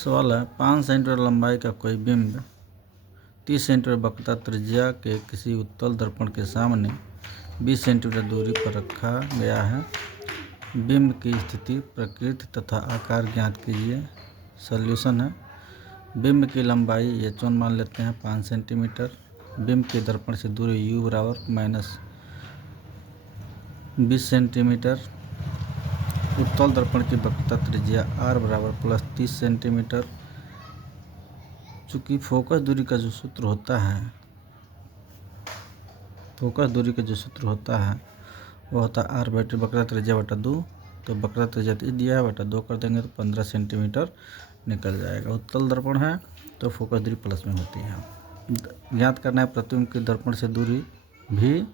सवाल है 5 सेंटीमीटर लंबाई का कोई बिंब 30 सेंटीमीटर वक्रता त्रिज्या के किसी उत्तल दर्पण के सामने 20 सेंटीमीटर दूरी पर रखा गया है। बिंब की स्थिति, प्रकृति तथा आकार ज्ञात कीजिए। सॉल्यूशन है, बिंब की लंबाई h1 मान लेते हैं 5 सेंटीमीटर। बिंब के दर्पण से दूरी u बराबर -20 सेंटीमीटर। उत्तल दर्पण की वक्रता त्रिज्या r बराबर +30 सेंटीमीटर। चूँकि फोकस दूरी का जो सूत्र होता है वो होता है r बटे वक्रता त्रिज्या बटा 2। तो वक्रता त्रिज्या दिया है बटा 2 कर देंगे तो 15 सेंटीमीटर निकल जाएगा। उत्तल दर्पण है तो फोकस दूरी प्लस में होती है। ज्ञात करना है प्रतिबिंब की दर्पण से दूरी v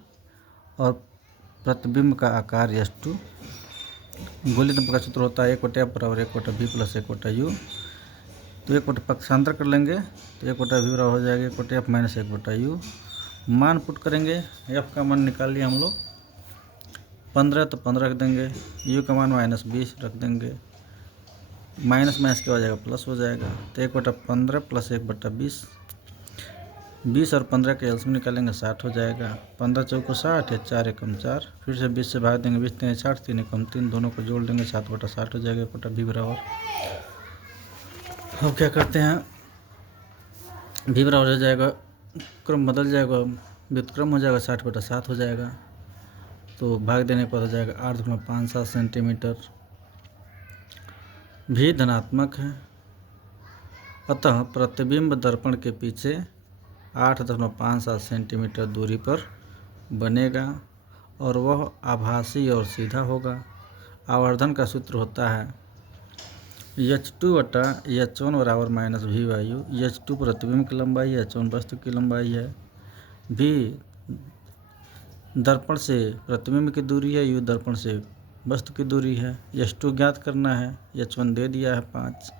और प्रतिबिंब का आकार s2। गोलीय दर्पण का सूत्र होता है 1/f बराबर 1/v प्लस 1/u। तो 1/f पक्षांतर कर लेंगे तो 1/v बराबर हो जाएगा 1/f माइनस 1/u। मान पुट करेंगे, f का मान निकाल लिया हम लोग 15 तो 15 रख देंगे, u का मान -20 रख देंगे, माइनस माइनस क्या हो जाएगा प्लस हो जाएगा। तो 1/15 प्लस 1/20, 20 और 15 के एलसीएम निकालेंगे 60 हो जाएगा। 15 चौको 60 है, 4 एकम 4, फिर से 20 से भाग देंगे, 20 3 60, 3 एकम 3, दोनों को जोड़ देंगे 7/60 हो जाएगा 1/v बराबर। अब क्या करते हैं, v बराबर हो जाएगा, क्रम बदल जाएगा, व्युत्क्रम हो जाएगा 60/7 हो जाएगा। तो भाग देने पर हो जाएगा 8.57 सेंटीमीटर। v धनात्मक है, अतः प्रतिबिंब दर्पण के पीछे 8.57 सेंटीमीटर दूरी पर बनेगा और वह आभासी और सीधा होगा। आवर्धन का सूत्र होता है h2/h1 बराबर -v/u। h2 प्रतिबिंब की लंबाई है, h1 वस्तु की लंबाई है, v दर्पण से प्रतिबिंब की दूरी है, u दर्पण से वस्तु की दूरी है। h2 ज्ञात करना है, h1 दे दिया है 5,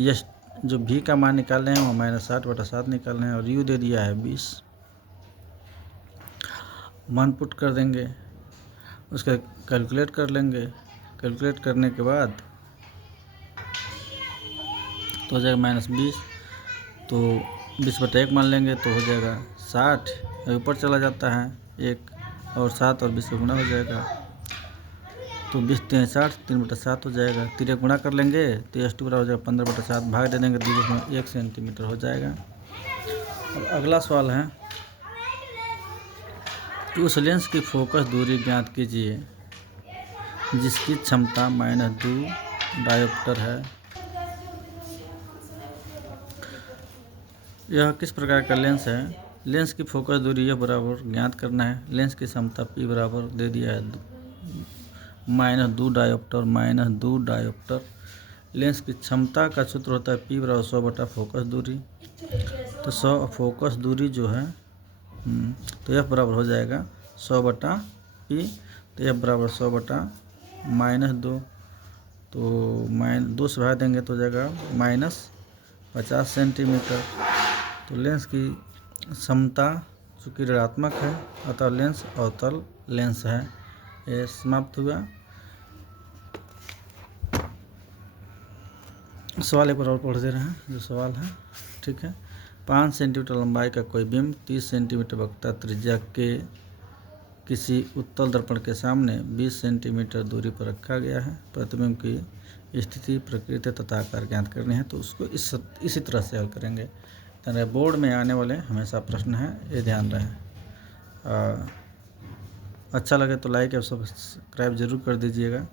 h जो v का मान निकाले हैं वो -60/7 निकालना है और u दे दिया है 20। मान पुट कर देंगे, उसका कैलकुलेट कर लेंगे। कैलकुलेट करने के बाद तो हो जाएगा -20, तो 20/1 मान लेंगे तो हो जाएगा 60, ऊपर चला जाता है 1 और 7 और 20 का गुणा हो जाएगा तो 20 3 60, 3/7 हो जाएगा। 3 गुणा कर लेंगे तो h2 बराबर हो जाएगा 15/7, भाग दे देंगे तो 1 सेंटीमीटर हो जाएगा। अब अगला सवाल है कि उस लेंस की फोकस दूरी ज्ञात कीजिए जिसकी क्षमता -2 डायोप्टर है। यह किस प्रकार का लेंस है। लेंस की फोकस दूरी यह बराबर ज्ञात करना है। लेंस की क्षमता p बराबर दे दिया है -2 डायोप्टर। लेंस की क्षमता का सूत्र होता है p बराबर 100 फोकस दूरी। तो 100 फोकस दूरी जो है तो f बराबर हो जाएगा 100/p। तो f बराबर 100/-2, तो -2 से भाग देंगे तो हो जाएगा -50 सेंटीमीटर। तो लेंस की क्षमता चूँकि ऋणात्मक है अतः लेंस अवतल लेंस है। ये समाप्त हुआ। सवाल एक बार और पढ़ दे रहे हैं जो सवाल है, ठीक है। 5 सेंटीमीटर लंबाई का कोई बिंब 30 सेंटीमीटर वक्रता त्रिज्या के किसी उत्तल दर्पण के सामने 20 सेंटीमीटर दूरी पर रखा गया है। प्रतिबिंब की स्थिति, प्रकृति तथा आकार ज्ञात करने हैं तो उसको इसी तरह से हल करेंगे। बोर्ड में आने वाले हमेशा प्रश्न है, ये ध्यान रहे। अच्छा लगे तो लाइक और सब्सक्राइब जरूर कर दीजिएगा।